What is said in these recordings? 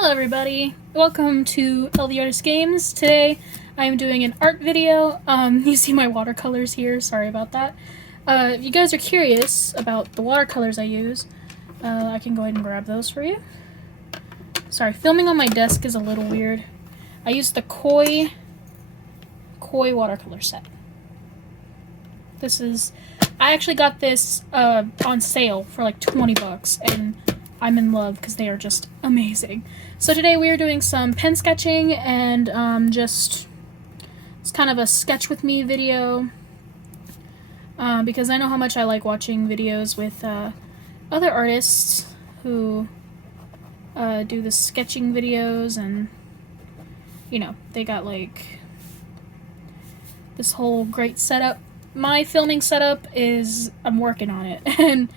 Hello everybody, welcome to LD Artist Games. Today I'm doing an art video. You see my watercolors here, sorry about that. If you guys are curious about the watercolors I use, I can go ahead and grab those for you. Sorry, filming on my desk is a little weird. I use the Koi watercolor set. I actually got this on sale for like 20 bucks, and I'm in love because they are just amazing. So today we are doing some pen sketching and it's kind of a sketch with me video because I know how much I like watching videos with other artists who do the sketching videos, and you know, they got like this whole great setup. My filming setup is, I'm working on it, and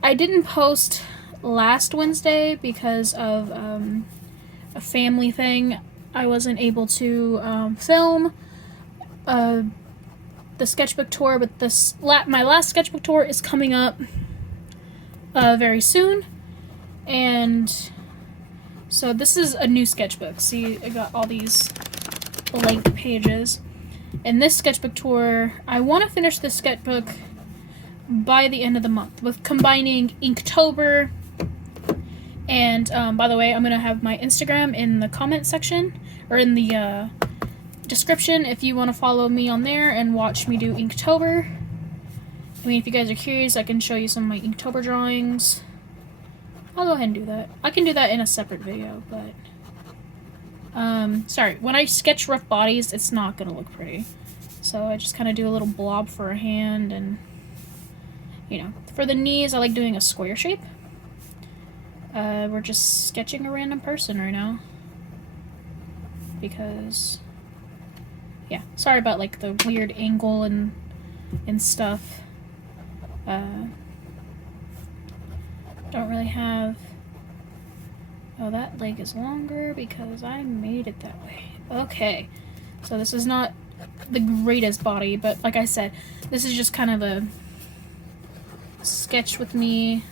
I didn't post last Wednesday because of a family thing. I wasn't able to film the sketchbook tour, but my last sketchbook tour is coming up very soon, and so this is a new sketchbook. See, I got all these blank pages. And this sketchbook tour, I want to finish this sketchbook by the end of the month with combining Inktober. And by the way, I'm going to have my Instagram in the comment section, or in the description, if you want to follow me on there and watch me do Inktober. I mean, if you guys are curious, I can show you some of my Inktober drawings. I'll go ahead and do that. I can do that in a separate video, but sorry, when I sketch rough bodies, it's not gonna look pretty. So I just kind of do a little blob for a hand, and, you know, for the knees, I like doing a square shape. We're just sketching a random person right now. Because, yeah, sorry about, like, the weird angle and stuff. Don't really have... Oh, that leg is longer because I made it that way. Okay, so this is not the greatest body, but like I said, this is just kind of a sketch with me.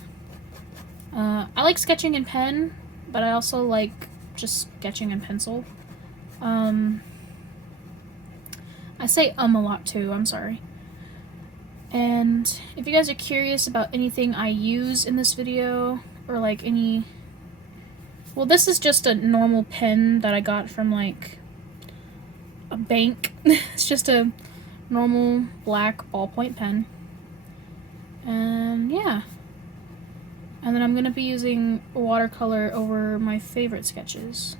I like sketching in pen, but I also like just sketching in pencil. I say a lot too, I'm sorry. And if you guys are curious about anything I use in this video, or like any... Well, this is just a normal pen that I got from, like, a bank. It's just a normal black ballpoint pen. And, yeah. And then I'm going to be using watercolor over my favorite sketches.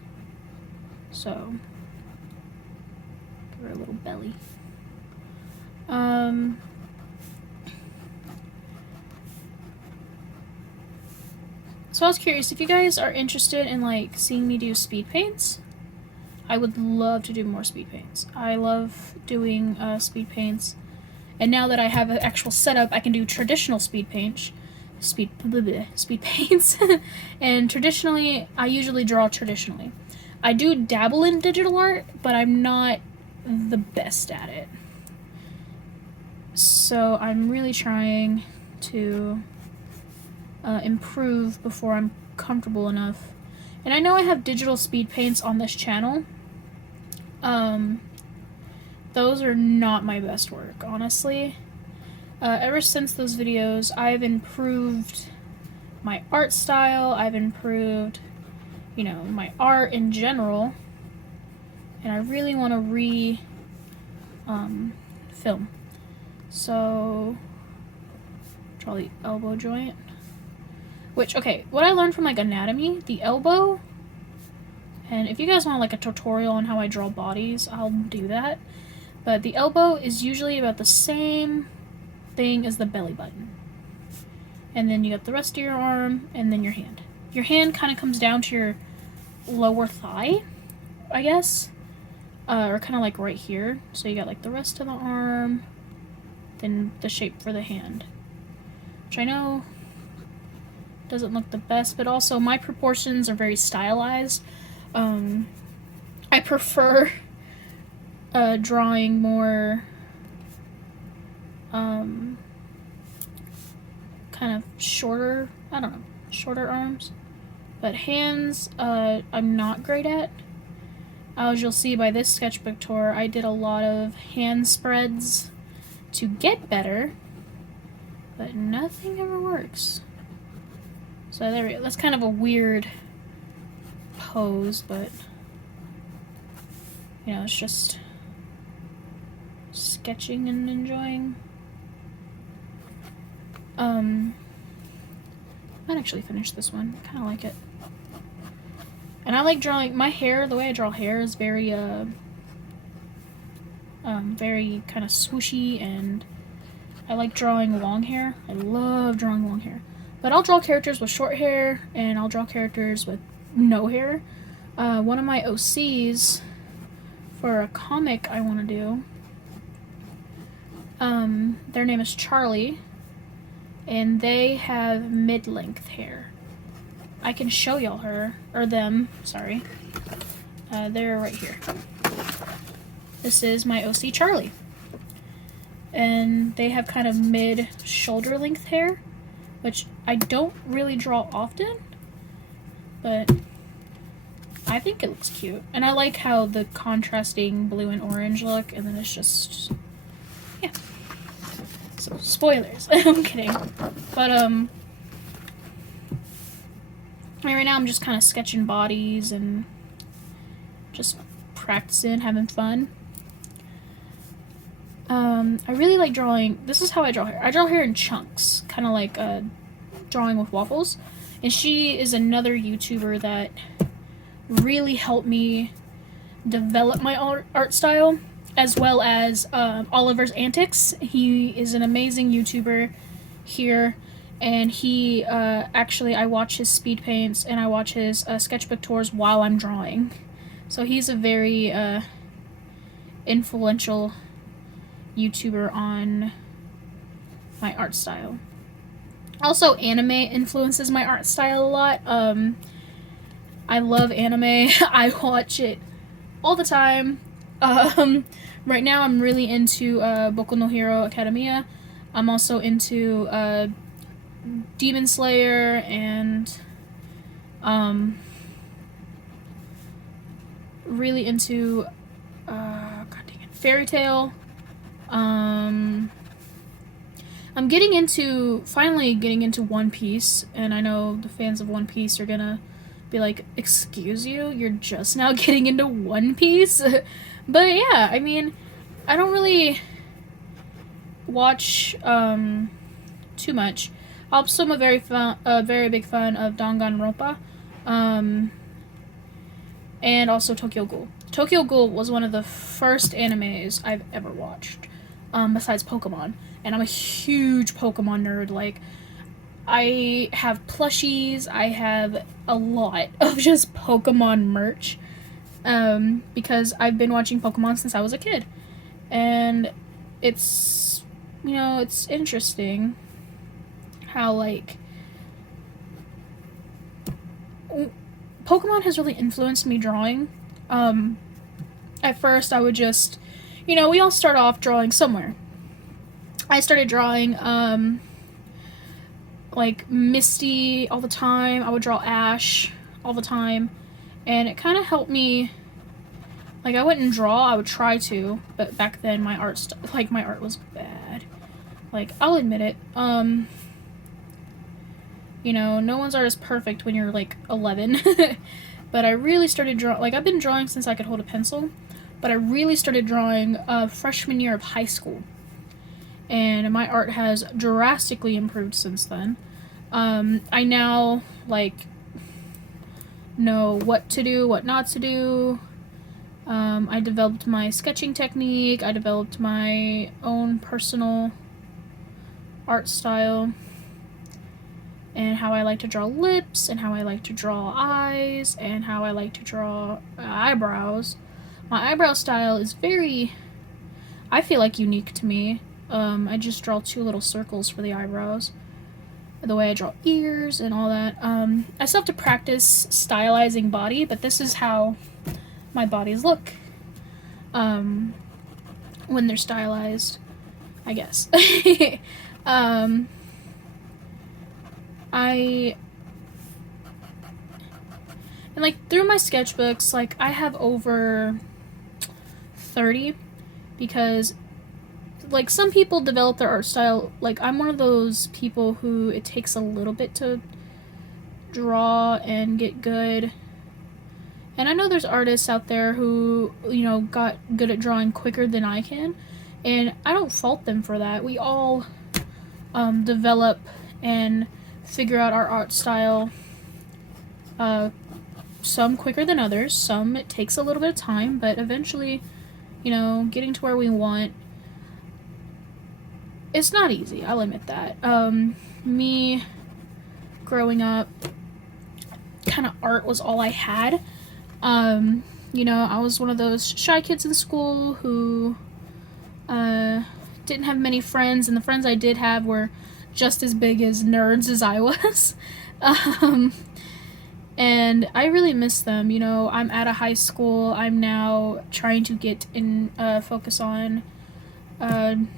So, give her a little belly. So I was curious, if you guys are interested in, like, seeing me do speed paints, I would love to do more speed paints. I love doing speed paints, and now that I have an actual setup, I can do traditional speed paints. And traditionally, I usually draw traditionally. I do dabble in digital art, but I'm not the best at it. So I'm really trying to improve before I'm comfortable enough. And I know I have digital speed paints on this channel. Those are not my best work, honestly. Ever since those videos, I've improved my art style, I've improved, you know, my art in general, and I really want to film. So, draw the elbow joint. Which, okay, what I learned from, like, anatomy, the elbow, and if you guys want, like, a tutorial on how I draw bodies, I'll do that, but the elbow is usually about the same thing as the belly button. And then you got the rest of your arm, and then your hand. Your hand kind of comes down to your lower thigh, I guess, or kind of like right here. So you got, like, the rest of the arm, then the shape for the hand, which I know doesn't look the best, but also my proportions are very stylized. I prefer drawing more kind of shorter, I don't know, shorter arms. But hands, I'm not great at. As you'll see by this sketchbook tour, I did a lot of hand spreads to get better, but nothing ever works. So there we go. That's kind of a weird pose, but you know, it's just sketching and enjoying. Might actually finish this one. Kind of like it. And I like drawing my hair. The way I draw hair is very very kind of swooshy, and I like drawing long hair. I love drawing long hair. But I'll draw characters with short hair, and I'll draw characters with no hair. One of my OCs for a comic I want to do, their name is Charlie, and they have mid-length hair. I can show y'all her, or them, sorry. They're right here. This is my OC Charlie. And they have kind of mid-shoulder length hair, which I don't really draw often, but I think it looks cute. And I like how the contrasting blue and orange look, and then it's just, yeah. So, spoilers. I'm kidding. But, right now I'm just kind of sketching bodies and just practicing, having fun. I really like drawing. This is how I draw hair. I draw hair in chunks, kind of like drawing with waffles. And she is another YouTuber that really helped me develop my art style, as well as Oliver's Antics. He is an amazing YouTuber here, and he actually, I watch his speed paints and I watch his sketchbook tours while I'm drawing. So he's a very influential YouTuber on my art style. Also, anime influences my art style a lot. I love anime. I watch it all the time. Right now I'm really into Boku no Hero Academia. I'm also into Demon Slayer and really into God dang it, Fairy Tail. I'm finally getting into One Piece, and I know the fans of One Piece are gonna be like, excuse you, you're just now getting into One Piece? But yeah, I mean, I don't really watch too much. Also, I'm a very big fan of Danganronpa, and also Tokyo Ghoul. Tokyo Ghoul was one of the first animes I've ever watched, besides Pokemon. And I'm a huge Pokemon nerd. Like, I have plushies, I have a lot of just Pokemon merch, because I've been watching Pokemon since I was a kid. And it's, you know, it's interesting how, like, Pokemon has really influenced me drawing. At first I would just, you know, we all start off drawing somewhere. I started drawing, like, Misty all the time. I would draw Ash all the time. And it kind of helped me, like, I wouldn't draw, I would try to, but back then my art was bad. Like, I'll admit it. You know, no one's art is perfect when you're, like, 11. But I really started drawing, like, I've been drawing since I could hold a pencil, but I really started drawing freshman year of high school. And my art has drastically improved since then. I now, like, know what to do, what not to do. I developed my sketching technique. I developed my own personal art style, and how I like to draw lips, and how I like to draw eyes, and how I like to draw eyebrows. My eyebrow style is very, I feel like, unique to me. I just draw 2 little circles for the eyebrows. The way I draw ears and all that. I still have to practice stylizing body, but this is how my bodies look when they're stylized, I guess. I And like through my sketchbooks, like I have over 30, because like some people develop their art style. Like I'm one of those people who it takes a little bit to draw and get good. And I know there's artists out there who, you know, got good at drawing quicker than I can, and I don't fault them for that. We all develop and figure out our art style, some quicker than others, some it takes a little bit of time, but eventually, you know, getting to where we want, it's not easy, I'll admit that. Me growing up, kind of art was all I had. You know, I was one of those shy kids in school who didn't have many friends, and the friends I did have were just as big as nerds as I was. And I really miss them. You know, I'm at a high school. I'm now trying to get in, focus on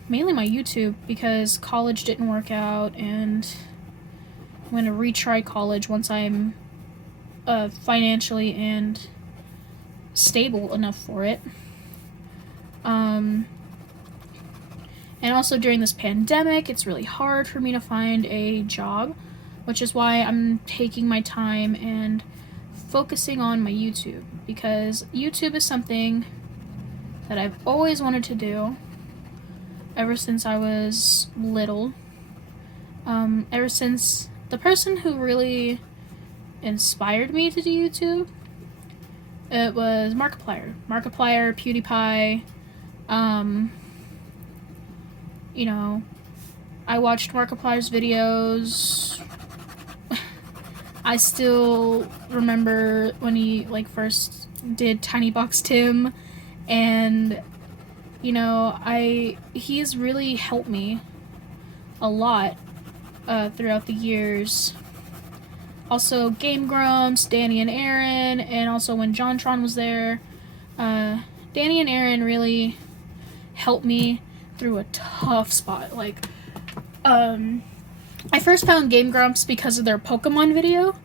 mainly my YouTube, because college didn't work out, and I'm going to retry college once I'm financially and stable enough for it. And also during this pandemic, it's really hard for me to find a job, which is why I'm taking my time and focusing on my YouTube, because YouTube is something that I've always wanted to do ever since I was little. Ever since the person who really inspired me to do YouTube, it was Markiplier. Markiplier, PewDiePie. You know, I watched Markiplier's videos. I still remember when he like first did Tiny Box Tim, and you know, he's really helped me a lot throughout the years. Also, Game Grumps, Danny and Aaron, and also when JonTron was there, Danny and Aaron really helped me through a tough spot. Like, I first found Game Grumps because of their Pokemon video,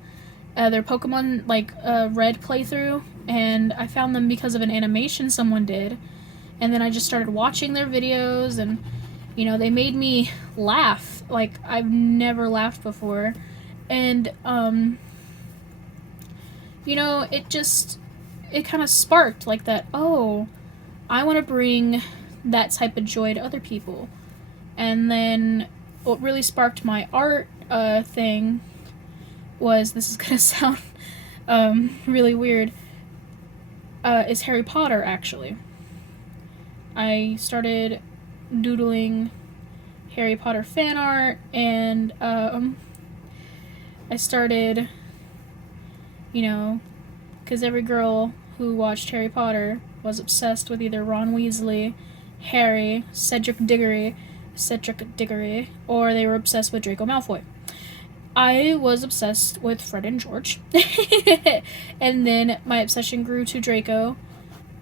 their Pokemon, like, Red playthrough, and I found them because of an animation someone did, and then I just started watching their videos, and, you know, they made me laugh like I've never laughed before, and, you know, it kind of sparked, like, that, oh, I want to bring that type of joy to other people. And then what really sparked my art thing was, this is gonna sound really weird, is Harry Potter, actually. I started doodling Harry Potter fan art, and I started, you know, because every girl who watched Harry Potter was obsessed with either Ron Weasley, Harry, Cedric Diggory, or they were obsessed with Draco Malfoy. I was obsessed with Fred and George, and then my obsession grew to Draco,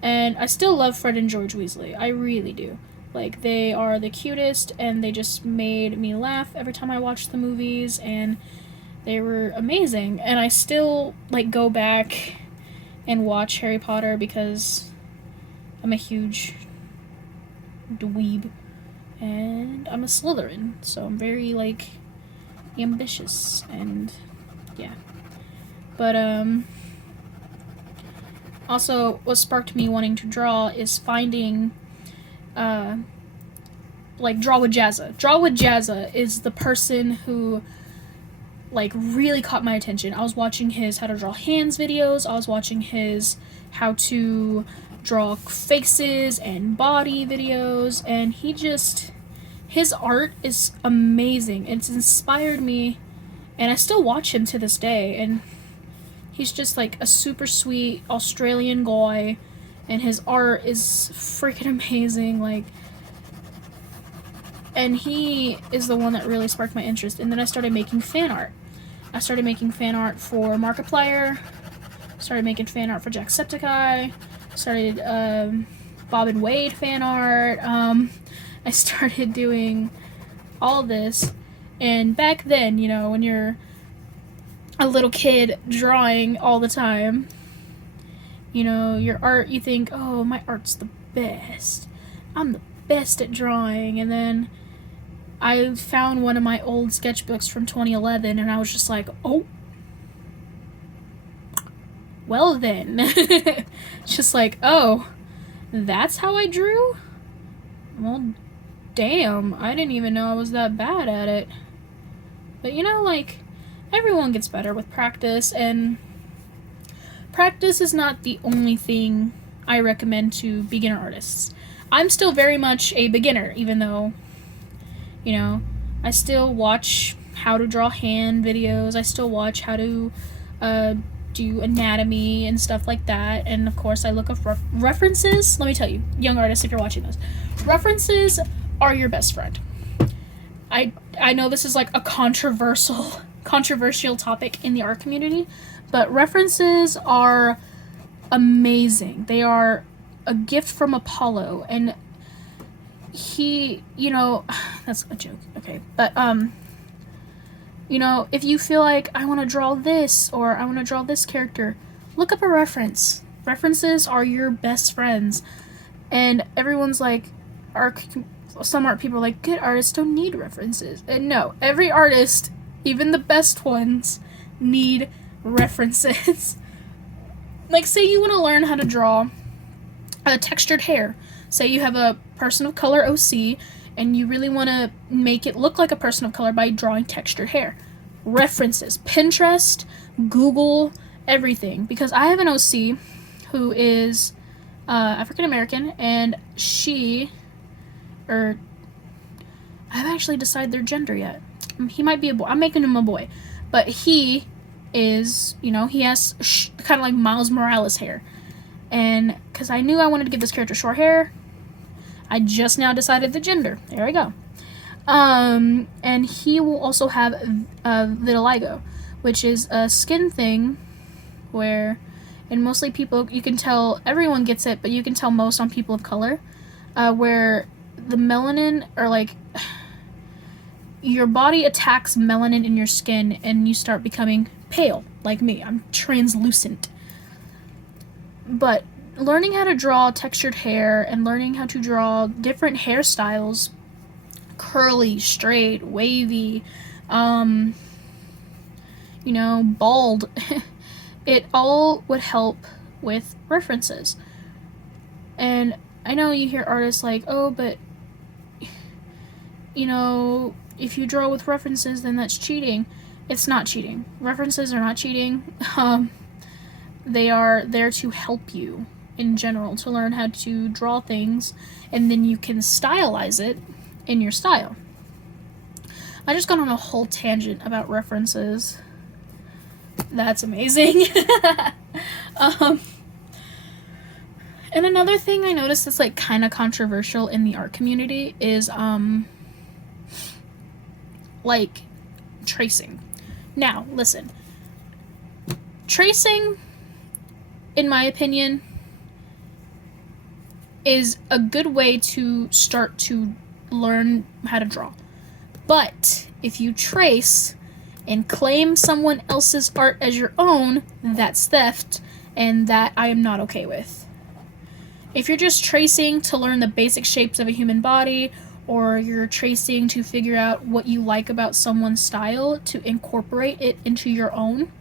and I still love Fred and George Weasley. I really do. Like, they are the cutest, and they just made me laugh every time I watched the movies, and they were amazing. And I still, like, go back and watch Harry Potter because I'm a huge dweeb, and I'm a Slytherin, so I'm very, like, ambitious, and yeah. But also what sparked me wanting to draw is finding like Draw with Jazza. Draw with Jazza is the person who like really caught my attention. I was watching his how to draw hands videos, I was watching his how to draw faces and body videos, and his art is amazing. It's inspired me, and I still watch him to this day, and he's just like a super sweet Australian guy, and his art is freaking amazing, like, and he is the one that really sparked my interest. And then I started making fan art. I started making fan art for Markiplier, started making fan art for Jacksepticeye, started Bob and Wade fan art. I started doing all this, and back then, you know, when you're a little kid drawing all the time. You know, your art, you think, oh, my art's the best. I'm the best at drawing. And then I found one of my old sketchbooks from 2011 and I was just like, oh, well then. Just like, oh, that's how I drew? Well, damn, I didn't even know I was that bad at it. But you know, like, everyone gets better with practice, and practice is not the only thing I recommend to beginner artists. I'm still very much a beginner, even though, you know, I still watch how to draw hand videos, I still watch how to do anatomy and stuff like that, and of course I look up references. Let me tell you, young artists, if you're watching this, references are your best friend. I know this is like a controversial topic in the art community, but references are amazing. They are a gift from Apollo, and he, you know, that's a joke, okay, but you know, if you feel like I want to draw this or I want to draw this character, look up a reference. References are your best friends. And everyone's like, some art people are like, good artists don't need references. And no, every artist, even the best ones, need references. Like, say you want to learn how to draw a textured hair. Say you have a person of color OC and you really want to make it look like a person of color by drawing textured hair. References. Pinterest, Google, everything. Because I have an OC who is African American, and I haven't actually decided their gender yet. He might be a boy. I'm making him a boy. But he is, you know, he has kind of like Miles Morales hair. And because I knew I wanted to give this character short hair, I just now decided the gender. There we go. And he will also have vitiligo, which is a skin thing where, and mostly people, you can tell, everyone gets it, but you can tell most on people of color, where the melanin, or like, your body attacks melanin in your skin and you start becoming pale, like me. I'm translucent. But learning how to draw textured hair and learning how to draw different hairstyles, curly, straight, wavy, you know, bald, it all would help with references. And I know you hear artists like, oh, but, you know, if you draw with references, then that's cheating. It's not cheating. References are not cheating. They are there to help you in general, to learn how to draw things, and then you can stylize it in your style. I just got on a whole tangent about references. That's amazing. And another thing I noticed that's like kind of controversial in the art community is like tracing. Now, listen. Tracing, in my opinion, is a good way to start to learn how to draw. But if you trace and claim someone else's art as your own, that's theft, and that I am not okay with. If you're just tracing to learn the basic shapes of a human body, or you're tracing to figure out what you like about someone's style to incorporate it into your own,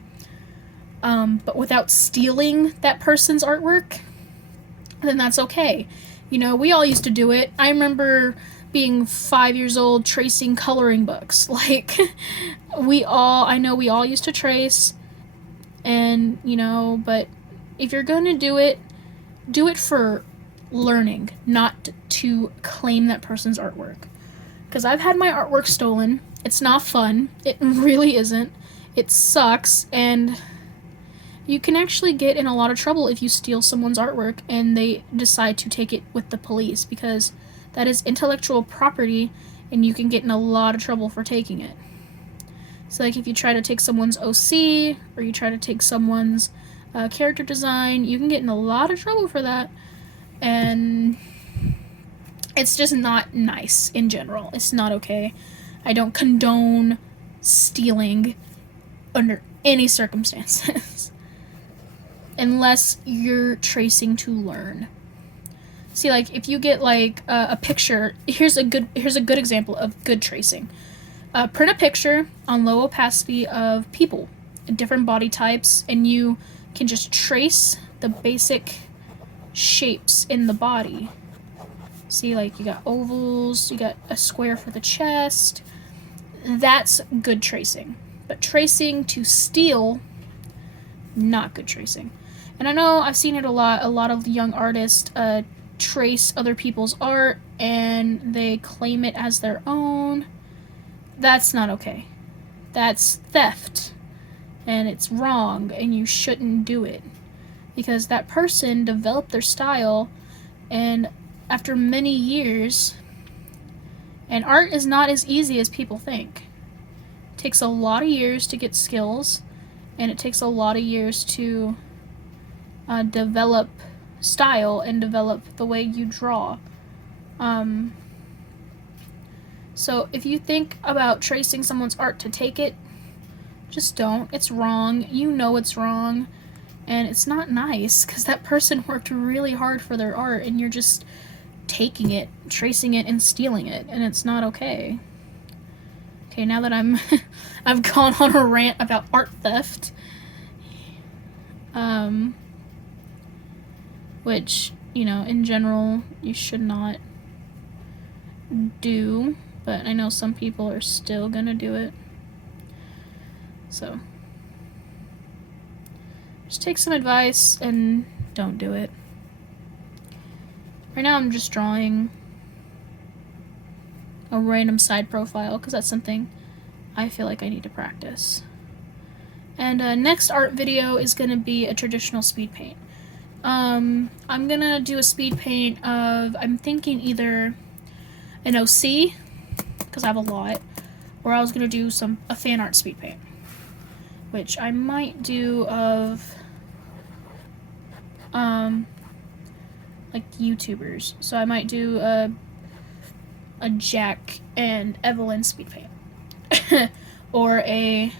but without stealing that person's artwork, then that's okay. You know, we all used to do it. I remember being 5 years old tracing coloring books. Like, I know we all used to trace, and, you know, but if you're gonna do it for learning, not to claim that person's artwork. Because I've had my artwork stolen. It's not fun. It really isn't. It sucks, and you can actually get in a lot of trouble if you steal someone's artwork and they decide to take it with the police, because that is intellectual property and you can get in a lot of trouble for taking it. So like if you try to take someone's OC or you try to take someone's character design, you can get in a lot of trouble for that, and it's just not nice in general. It's not okay. I don't condone stealing under any circumstances. Unless you're tracing to learn. See, like, if you get, like, a picture, here's a good example of good tracing. Print a picture on low opacity of people, different body types, and you can just trace the basic shapes in the body. See, like, you got ovals, you got a square for the chest. That's good tracing. But tracing to steal, not good tracing. And I know I've seen it a lot. A lot of young artists trace other people's art and they claim it as their own. That's not okay. That's theft. And it's wrong, and you shouldn't do it. Because that person developed their style, and after many years, and art is not as easy as people think. It takes a lot of years to get skills, and it takes a lot of years to develop style and develop the way you draw. So if you think about tracing someone's art to take it, just don't. It's wrong. You know it's wrong. And it's not nice, because that person worked really hard for their art, and you're just taking it, tracing it, and stealing it, and it's not okay. Okay, now that I've gone on a rant about art theft, which, you know, in general, you should not do, but I know some people are still gonna do it. So, just take some advice and don't do it. Right now I'm just drawing a random side profile because that's something I feel like I need to practice. And next art video is going to be a traditional speed paint. I'm going to do a speed paint of, I'm thinking either an OC, because I have a lot, or I was going to do a fan art speed paint, which I might do of like YouTubers. So I might do a Jack and Evelyn speed paint or a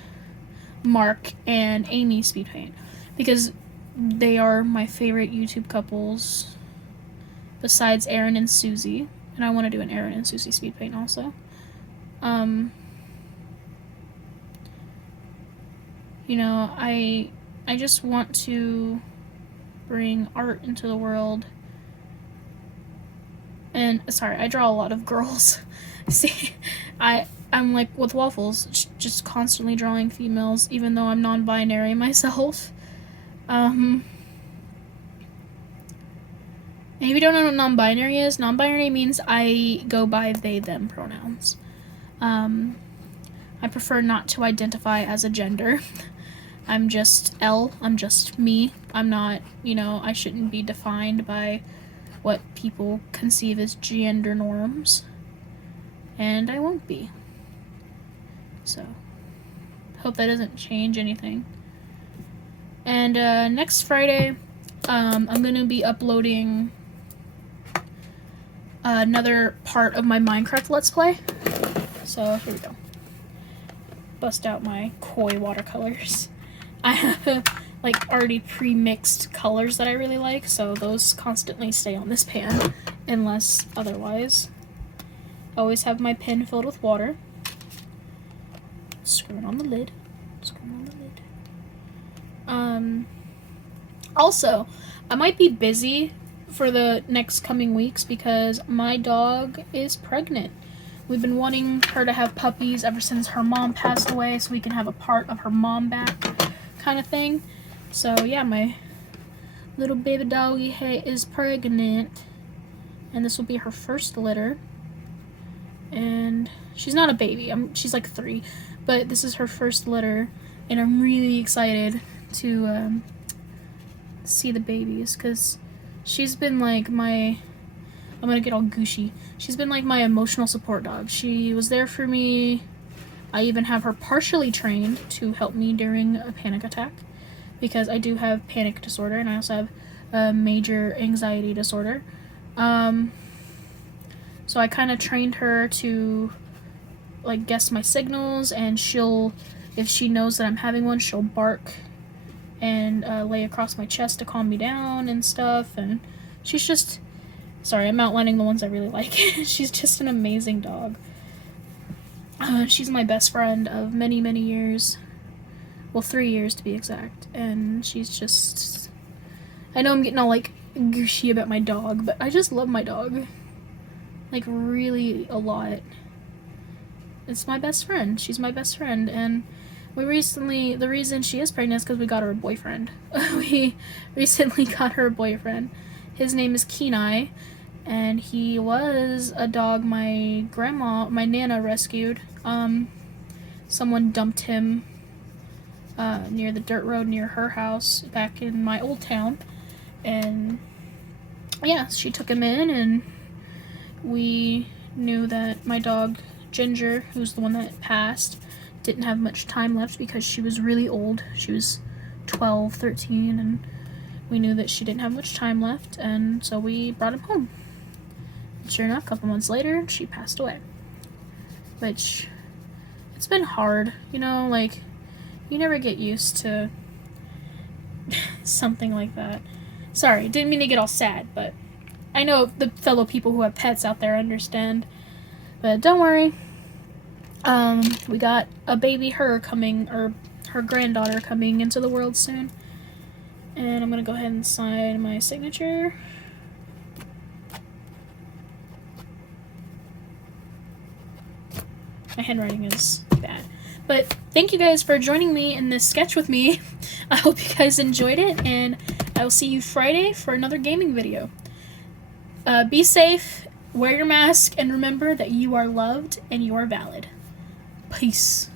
Mark and Amy speed paint, because they are my favorite YouTube couples besides Aaron and Susie, and I want to do an Aaron and Susie speed paint also. You know, I just want to bring art into the world. And sorry, I draw a lot of girls. See, I'm like with Waffles, just constantly drawing females, even though I'm non-binary myself. And if you don't know what non-binary is, non-binary means I go by they, them pronouns. I prefer not to identify as a gender. I'm just L, I'm just me. I'm not, you know, I shouldn't be defined by what people conceive as gender norms. And I won't be. So, hope that doesn't change anything. And next Friday, I'm going to be uploading another part of my Minecraft Let's Play. So, here we go. Bust out my koi watercolors. I have like already pre-mixed colors that I really like, so those constantly stay on this pan unless otherwise. Always have my pen filled with water. Screwing on the lid. Screwing on the lid. Also, I might be busy for the next coming weeks because my dog is pregnant. We've been wanting her to have puppies ever since her mom passed away, so we can have a part of her mom back, kind of thing. So yeah, my little baby doggy is pregnant, and this will be her first litter. And she's not a baby, she's like 3, but this is her first litter, and I'm really excited to see the babies, because she's been like I'm gonna get all gushy. She's been like my emotional support dog. She was there for me. I even have her partially trained to help me during a panic attack, because I do have panic disorder, and I also have a major anxiety disorder. So I kind of trained her to like guess my signals, and she'll If she knows that I'm having one, she'll bark and lay across my chest to calm me down and stuff. And she's just, sorry, I'm outlining the ones I really like. She's just an amazing dog. She's my best friend of many, many years. Well, 3 years to be exact. And she's just, I know I'm getting all like gushy about my dog, but I just love my dog. Like, really a lot. It's my best friend. She's my best friend. And the reason she is pregnant is because we got her a boyfriend. We recently got her a boyfriend. His name is Kenai, and he was a dog my Nana rescued. Someone dumped him near the dirt road near her house back in my old town. And yeah, she took him in, and we knew that my dog Ginger, who's the one that passed, didn't have much time left because she was really old. She was 12, 13, and we knew that she didn't have much time left, and so we brought him home. And sure enough, a couple months later, she passed away. Which, it's been hard, you know, like, you never get used to something like that. Sorry, didn't mean to get all sad, but I know the fellow people who have pets out there understand. But don't worry. We got a baby her coming, or her granddaughter coming into the world soon. And I'm gonna go ahead and sign my signature. My handwriting is bad. But thank you guys for joining me in this sketch with me. I hope you guys enjoyed it, and I will see you Friday for another gaming video. Be safe, wear your mask, and remember that you are loved and you are valid. Peace.